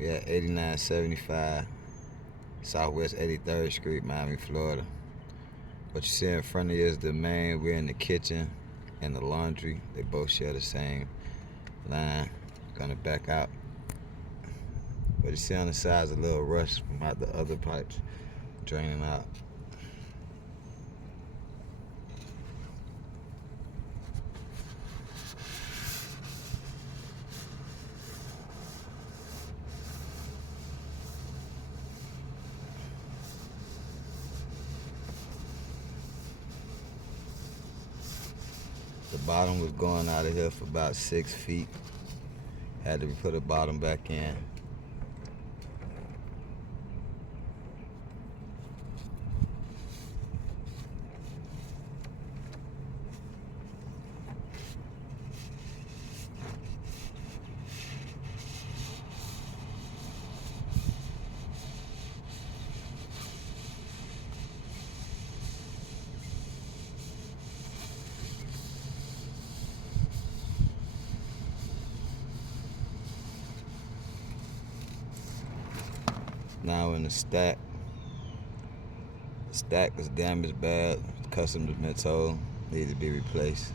We at 8975 Southwest 83rd Street, Miami, Florida. What you see in front of you is the main. We're in the kitchen and the laundry. They both share the same line. Gonna back out. What you see on the side is a little rush from out the other pipes draining out. The bottom was going out of here for about 6 feet. Had to put the bottom back in. Now in the stack. The stack is damaged bad. Custom has been told, needs to be replaced.